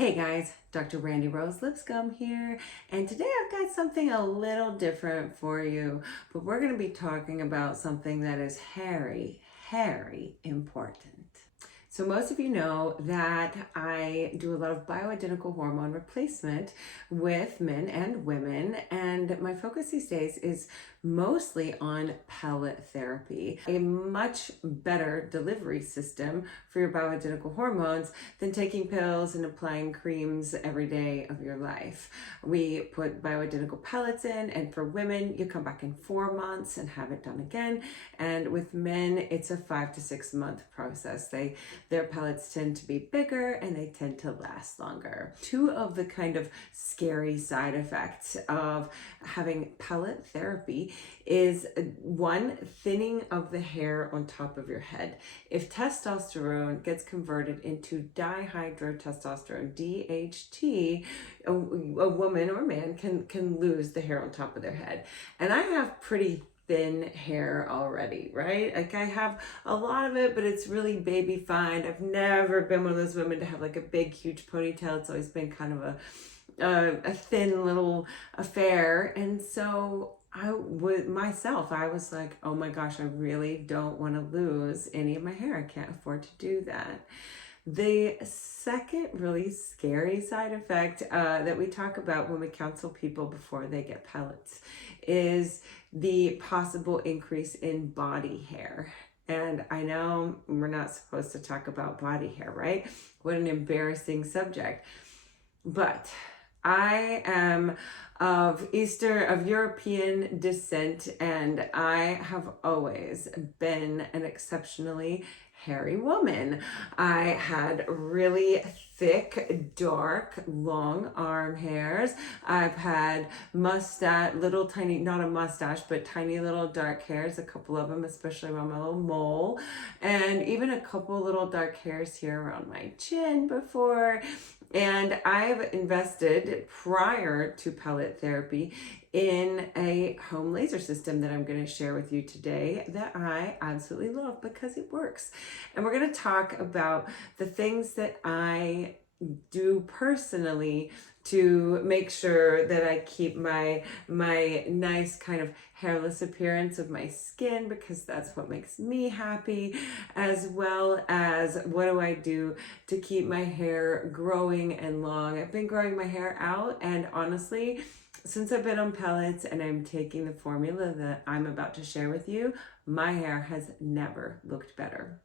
Hey guys, Dr. Brandy Rose Lipscomb here, and today I've got something a little different for you, but we're going to be talking about something that is hairy important. So most of you know that I do a lot of bioidentical hormone replacement with men and women, and my focus these days is mostly on pellet therapy, a much better delivery system for your bioidentical hormones than taking pills and applying creams every day of your life. We put bioidentical pellets in, and for women, you come back in 4 months and have it done again. And with men, it's a 5 to 6 month process. Their pellets tend to be bigger and they tend to last longer. Two of the kind of scary side effects of having pellet therapy is one, thinning of the hair on top of your head. If testosterone gets converted into dihydrotestosterone, DHT, a woman or man can lose the hair on top of their head. And I have pretty thin hair already, right? Like I have a lot of it, but it's really baby fine. I've never been one of those women to have like a big, huge ponytail. It's always been kind of a thin little affair. And so I was like, oh my gosh, I really don't want to lose any of my hair. I can't afford to do that. The second really scary side effect that we talk about when we counsel people before they get pellets is the possible increase in body hair. And I know we're not supposed to talk about body hair, right? What an embarrassing subject. But I am of European descent, and I have always been an exceptionally hairy woman. I had really thick, dark, long arm hairs. I've had little tiny, not a mustache, but tiny little dark hairs, a couple of them, especially around my little mole, and even a couple little dark hairs here around my chin before. And I've invested prior to pellet therapy in a home laser system that I'm going to share with you today that I absolutely love because it works. And we're going to talk about the things that I do personally to make sure that I keep my nice kind of hairless appearance of my skin, because that's what makes me happy, as well as what do I do to keep my hair growing and long. I've been growing my hair out, and honestly, since I've been on pellets and I'm taking the formula that I'm about to share with you, my hair has never looked better.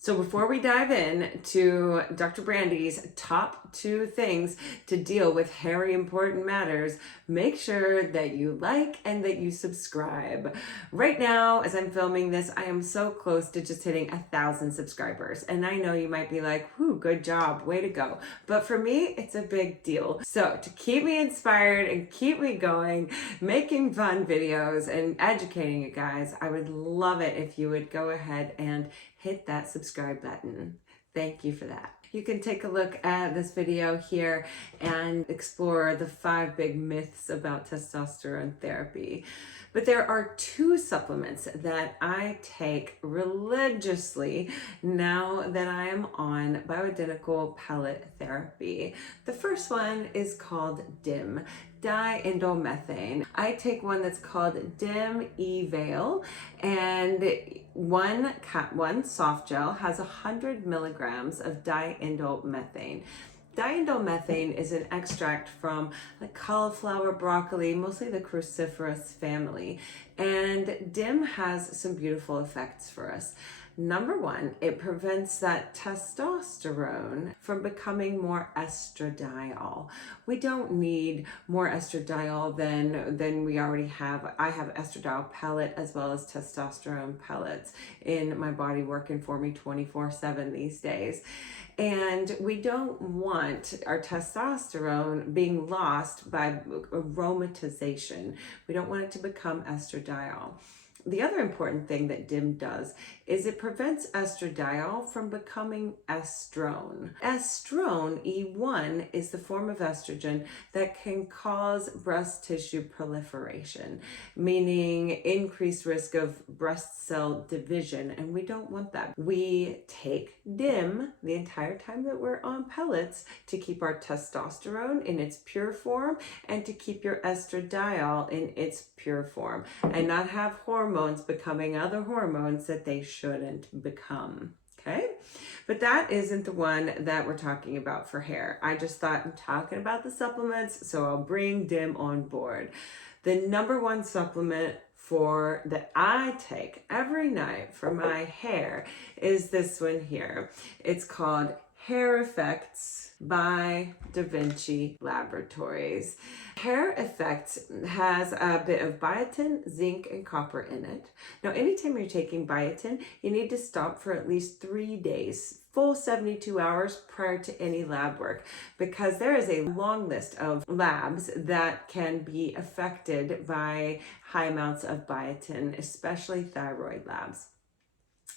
So before we dive in to Dr. Brandy's top 2 things to deal with hairy important matters, make sure that you like and that you subscribe. Right now, as I'm filming this, I am so close to just hitting 1,000 subscribers. And I know you might be like, whew, good job, way to go. But for me, it's a big deal. So to keep me inspired and keep me going, making fun videos and educating you guys, I would love it if you would go ahead and hit that subscribe button. Thank you for that. You can take a look at this video here and explore the 5 big myths about testosterone therapy. But there are 2 supplements that I take religiously now that I am on bioidentical pellet therapy. The first one is called DIM, diindolylmethane. I take one that's called DIM-Evail, and one soft gel has 100 milligrams of diindolylmethane. Diindolylmethane is an extract from like cauliflower, broccoli, mostly the cruciferous family. And DIM has some beautiful effects for us. Number 1, it prevents that testosterone from becoming more estradiol. We don't need more estradiol than we already have. I have estradiol pellet as well as testosterone pellets in my body working for me 24/7 these days. And we don't want our testosterone being lost by aromatization. We don't want it to become estradiol. The other important thing that DIM does is it prevents estradiol from becoming estrone. Estrone, E1, is the form of estrogen that can cause breast tissue proliferation, meaning increased risk of breast cell division, and we don't want that. We take DIM the entire time that we're on pellets to keep our testosterone in its pure form and to keep your estradiol in its pure form, and not have hormones becoming other hormones that they shouldn't become. Okay, but that isn't the one that we're talking about for hair. I just thought I'm talking about the supplements, so I'll bring DIM on board. The number one supplement that I take every night for my hair is this one here. It's called Hair Effects by Da Vinci Laboratories. Hair Effects has a bit of biotin, zinc, and copper in it. Now, anytime you're taking biotin, you need to stop for at least 3 days, full 72 hours prior to any lab work, because there is a long list of labs that can be affected by high amounts of biotin, especially thyroid labs.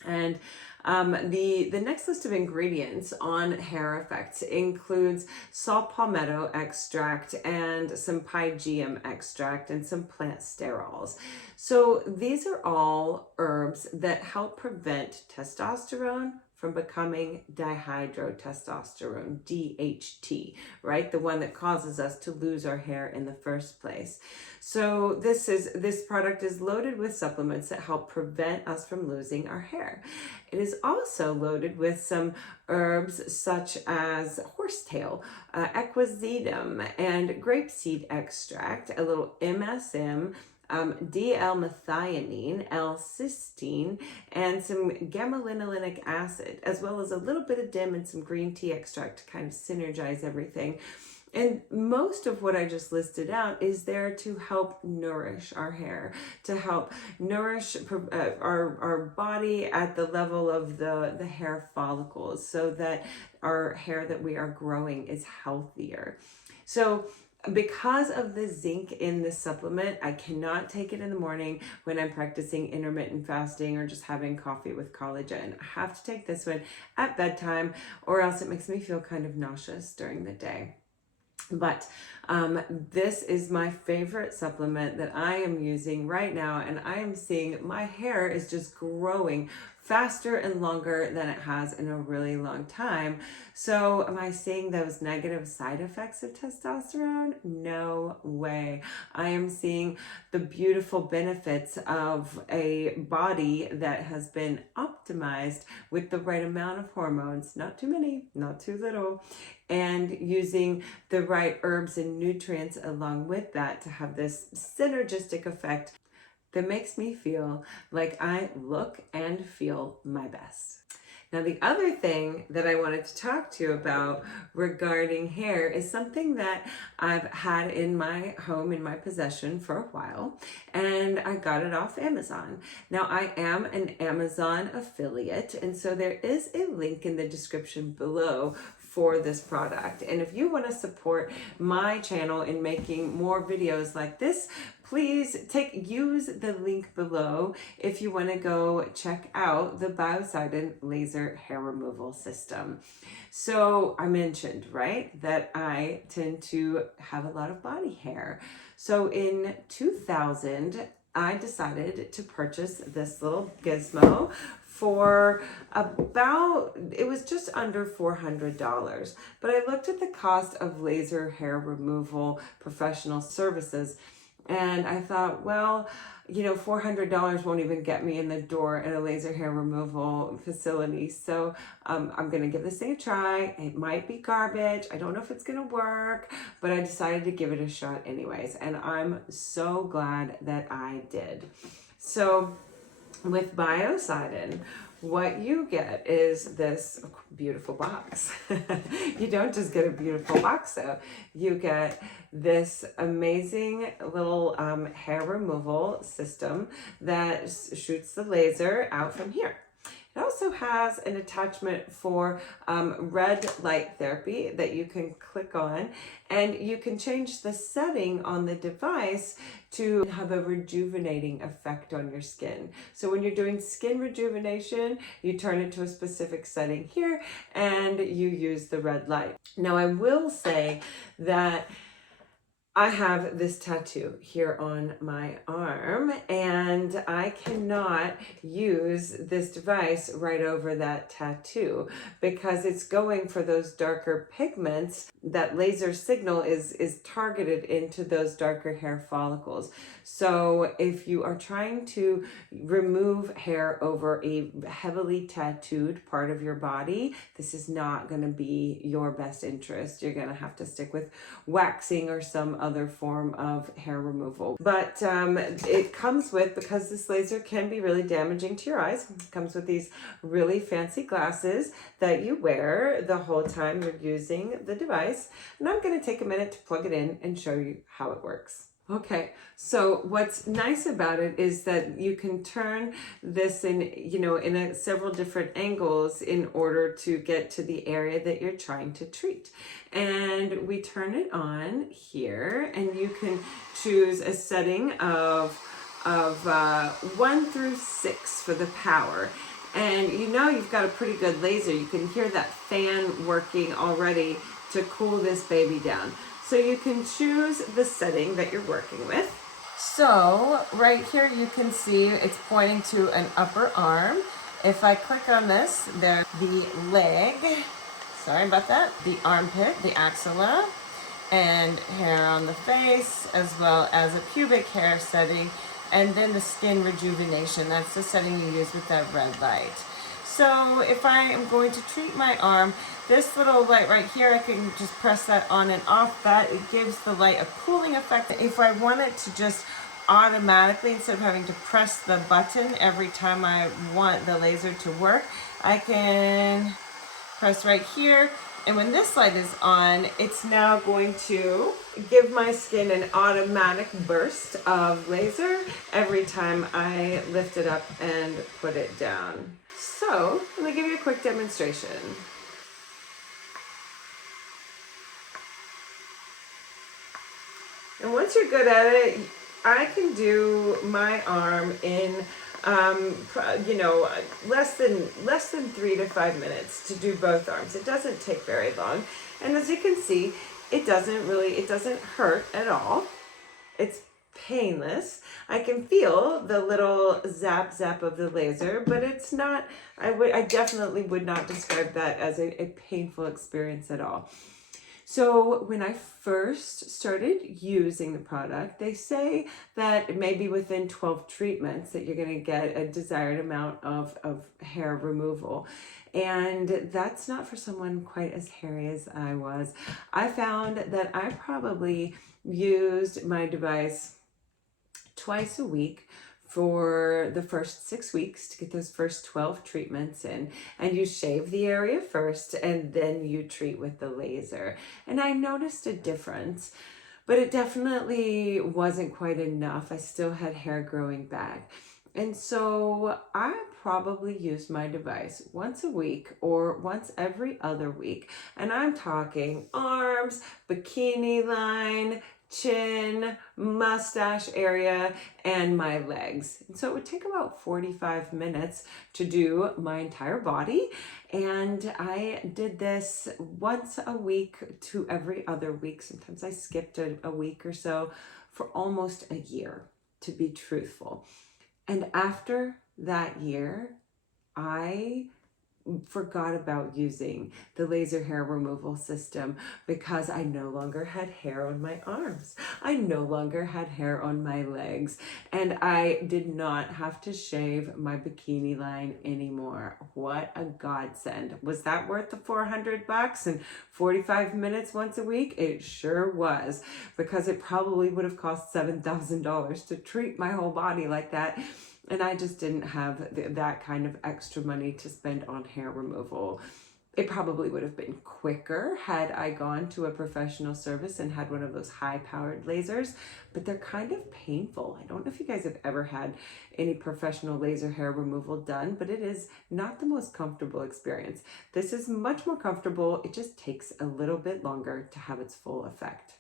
And the next list of ingredients on Hair Effects includes saw palmetto extract and some pygeum extract and some plant sterols. So these are all herbs that help prevent testosterone from becoming dihydrotestosterone, DHT, right? The one that causes us to lose our hair in the first place. So this product is loaded with supplements that help prevent us from losing our hair. It is also loaded with some herbs such as horsetail, equisetum, and grapeseed extract, a little MSM, D-L-methionine, L-cysteine, and some gamma-linolenic acid, as well as a little bit of DIM and some green tea extract to kind of synergize everything. And most of what I just listed out is there to help nourish our hair, to help nourish our body at the level of the hair follicles, so that our hair that we are growing is healthier. So because of the zinc in this supplement, I cannot take it in the morning when I'm practicing intermittent fasting or just having coffee with collagen. I have to take this one at bedtime, or else it makes me feel kind of nauseous during the day. But this is my favorite supplement that I am using right now, and I am seeing my hair is just growing faster and longer than it has in a really long time. So am I seeing those negative side effects of testosterone? No way. I am seeing the beautiful benefits of a body that has been optimized with the right amount of hormones, not too many, not too little, and using the right herbs and nutrients along with that to have this synergistic effect that makes me feel like I look and feel my best. Now, the other thing that I wanted to talk to you about regarding hair is something that I've had in my home, in my possession for a while, and I got it off Amazon. Now, I am an Amazon affiliate, and so there is a link in the description below for this product. And if you want to support my channel in making more videos like this, please use the link below if you want to go check out the BoSidin laser hair removal system. So I mentioned, right, that I tend to have a lot of body hair. So in 2000, I decided to purchase this little gizmo for it was just under $400. But I looked at the cost of laser hair removal professional services, and I thought, well, you know, $400 won't even get me in the door at a laser hair removal facility. So I'm going to give this thing a try. It might be garbage. I don't know if it's going to work, but I decided to give it a shot anyways. And I'm so glad that I did. So with BioSidin, what you get is this beautiful box. You don't just get a beautiful box though. You get this amazing little hair removal system that shoots the laser out from here. It also has an attachment for red light therapy that you can click on, and you can change the setting on the device to have a rejuvenating effect on your skin. So when you're doing skin rejuvenation, you turn it to a specific setting here and you use the red light. Now I will say that I have this tattoo here on my arm, and I cannot use this device right over that tattoo because it's going for those darker pigments. That laser signal is targeted into those darker hair follicles. So if you are trying to remove hair over a heavily tattooed part of your body, this is not going to be your best interest. You're going to have to stick with waxing or some other form of hair removal. But it comes with, because this laser can be really damaging to your eyes, it comes with these really fancy glasses that you wear the whole time you're using the device. And I'm going to take a minute to plug it in and show you how it works. Okay, so what's nice about it is that you can turn this in several different angles in order to get to the area that you're trying to treat. And we turn it on here, and you can choose a setting of 1 through 6 for the power. And you've got a pretty good laser. You can hear that fan working already to cool this baby down. So you can choose the setting that you're working with. So right here you can see it's pointing to an upper arm. If I click on this, there's the leg, sorry about that, the armpit, the axilla, and hair on the face, as well as a pubic hair setting, and then the skin rejuvenation. That's the setting you use with that red light. So if I am going to treat my arm, this little light right here, I can just press that on and off. That it gives the light a cooling effect. If I want it to just automatically, instead of having to press the button every time I want the laser to work, I can press right here. And when this light is on, it's now going to give my skin an automatic burst of laser every time I lift it up and put it down. So let me give you a quick demonstration. And once you're good at it, I can do my arm in less than 3 to 5 minutes to do both arms. It doesn't take very long. And as you can see, it doesn't hurt at all. It's painless. I can feel the little zap of the laser, but it's not, I definitely would not describe that as a painful experience at all. So when I first started using the product, they say that maybe within 12 treatments that you're going to get a desired amount of hair removal. And that's not for someone quite as hairy as I was. I found that I probably used my device twice a week for the first 6 weeks to get those first 12 treatments in. And you shave the area first, and then you treat with the laser. And I noticed a difference, but it definitely wasn't quite enough. I still had hair growing back. And so I probably used my device once a week or once every other week. And I'm talking arms, bikini line, chin, mustache area, and my legs. And so it would take about 45 minutes to do my entire body. And I did this once a week to every other week. Sometimes I skipped a week or so for almost a year, to be truthful. And after that year, I forgot about using the laser hair removal system because I no longer had hair on my arms. I no longer had hair on my legs, and I did not have to shave my bikini line anymore. What a godsend. Was that worth the $400 and 45 minutes once a week? It sure was, because it probably would have cost $7,000 to treat my whole body like that. And I just didn't have that kind of extra money to spend on hair removal. It probably would have been quicker had I gone to a professional service and had one of those high-powered lasers, but they're kind of painful. I don't know if you guys have ever had any professional laser hair removal done, but it is not the most comfortable experience. This is much more comfortable. It just takes a little bit longer to have its full effect.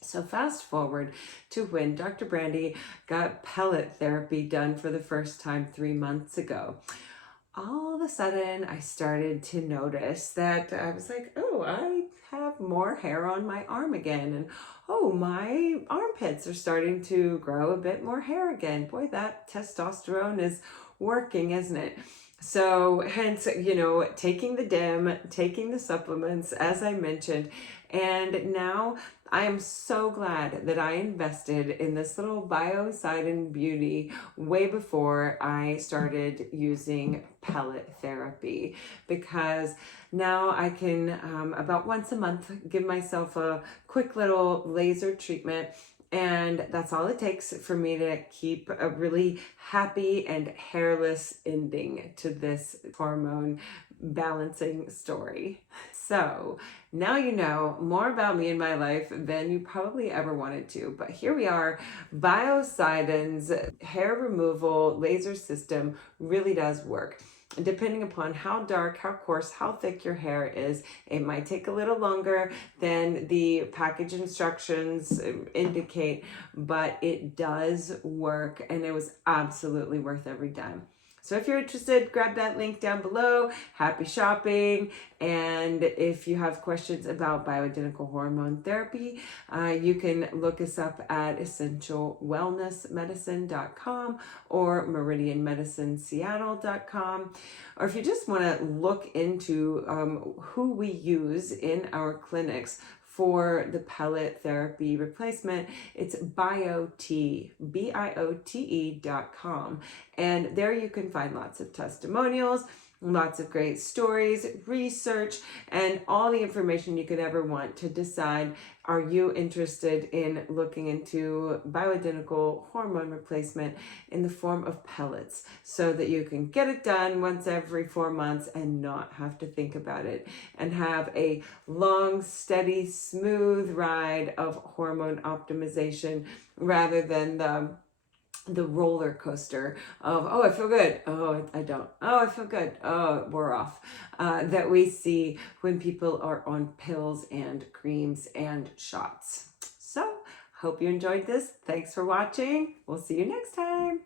So fast forward to when Dr. Brandy got pellet therapy done for the first time 3 months ago. All of a sudden I started to notice that I was like, oh, I have more hair on my arm again. And oh, my armpits are starting to grow a bit more hair again. Boy, that testosterone is working, isn't it? So hence, you know, taking the DIM, taking the supplements, as I mentioned, and now I am so glad that I invested in this little BioSidin beauty way before I started using pellet therapy, because now I can about once a month give myself a quick little laser treatment, and that's all it takes for me to keep a really happy and hairless ending to this hormone balancing story. So now you know more about me and my life than you probably ever wanted to. But here we are. BioSidin's hair removal laser system really does work. Depending upon how dark, how coarse, how thick your hair is, it might take a little longer than the package instructions indicate, but it does work, and it was absolutely worth every dime. So if you're interested, grab that link down below. Happy shopping. And if you have questions about bioidentical hormone therapy, you can look us up at essentialwellnessmedicine.com or meridianmedicineseattle.com. Or if you just want to look into who we use in our clinics for the pellet therapy replacement, it's Biote, BIOTE.com. And there you can find lots of testimonials, lots of great stories, research, and all the information you could ever want to decide, are you interested in looking into bioidentical hormone replacement in the form of pellets, so that you can get it done once every 4 months and not have to think about it, and have a long, steady, smooth ride of hormone optimization rather than the roller coaster of, oh, I feel good, oh, I don't, oh, I feel good, oh, we're off, that we see when people are on pills and creams and shots. So hope you enjoyed this. Thanks for watching. We'll see you next time.